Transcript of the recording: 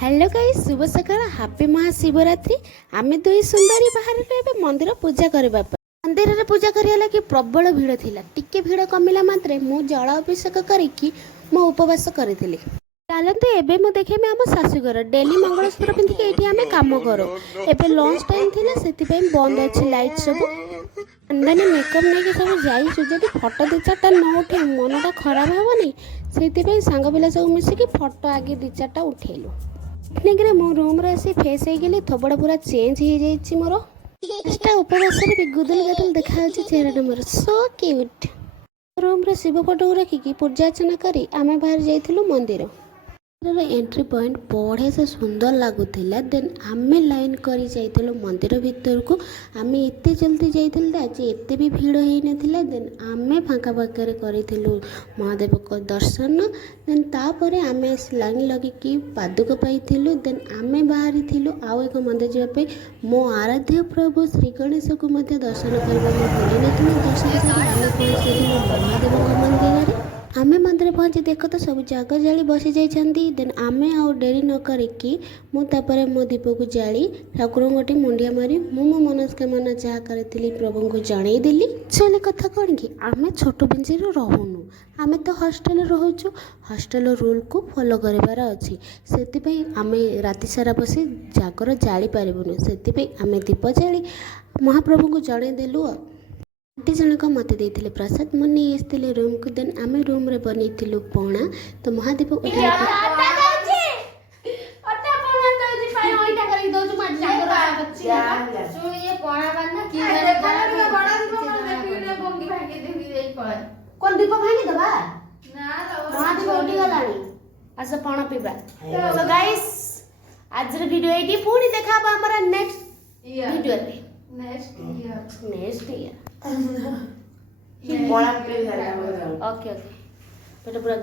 Hello guys, शुभ सकाळ, happy Mahashivratri. आमे दुई सुंदरी बाहर रे मंदिर पूजा करबा मंदिर रे पूजा करिया लगी प्रबल भीड़ थिला। टिके भीड़ कमिला मात्रे मु जल अभिषेक करिकी मो उपवास करिथिली। चलते एबे मु देखेमे हम सासुघर डेली मंगलसूत्र पिंधिके एठी आमे काम करो। एबे लंच टाइम थिला सेति पई बंद अछि लाइट सब। अंदने मेकअप नै के सब जाई जदी फोटो दि चारटा न उठे मनटा खराब होबनी। सेति पई सांग पिला सब मिसिकी फोटो आगे दि चारटा उठेलु। पिकनिक रे मो रूम रे आसी फेस हो गली थोबड़ा पूरा चेंज हो जाइछि मोर। एक्स्ट्रा उपवास रे भी गुदल गदल देखा होछि चेहरा मोर सो क्यूट। रूम रे शिव फोटो रखिकी पूजा अर्चना करी आमे बाहर जाइथिलु मंदिर। एंट्री पॉइंट बढ़े से सुंदर लगुला। देन आमे लाइन करी जाइथिलु मंदिर भीतर को। आमे एते जल्दी जाइथिलु आज एते भी भीड़ होई नथिला। देन आमे फांका पाखरे करिथिलु महादेव को दर्शन। देन तापरे आमे लाइन लगी कि पादुक पाइथिलु। देन आमे बाहरी थिलु आउ एक मंदिर जेबा पे मो आराध्य प्रभु श्री गणेश को मध्य दर्शन करबा में भूली नथिलु। दर्शन सारी आमे पहुंचथिलु महादेव को मंदिर रे। आमे मंदिर पहुंची देख तो सब जाग जाली बसी जाइछंती। देन आमे आउ डेरी न करिकी मु तापरे मो दीप को जाली ठाकुर गोटी मुंडिया मारी मो मनस्कामना जहाँ करी प्रभु को जणई देली। चले कथा कौन कि आमे छोट बेंची रहुनु। आमे तो हॉस्टल रोचु। हॉस्टल रूल को फॉलो करिवार अछि। सेति पई आमे राति सारा बसी जागर जाली पारिबुनु। सेति पई आमे दीप जाली महाप्रभु को जणई देलु। आंटी जनक मत देते प्रसाद मुझे आसते रूम को। देन आम रूम रे बनई पणा तो महादेव कौन दीप भांगी दबा महादेव उठी गलानी आस पणा पीबा। सो गाइस आज वीडियो एटी पुणी देखा हमरा नेक्स्ट वीडियो रे नेक्स्ट ईयर बड़ा पे ओके ओके पूरा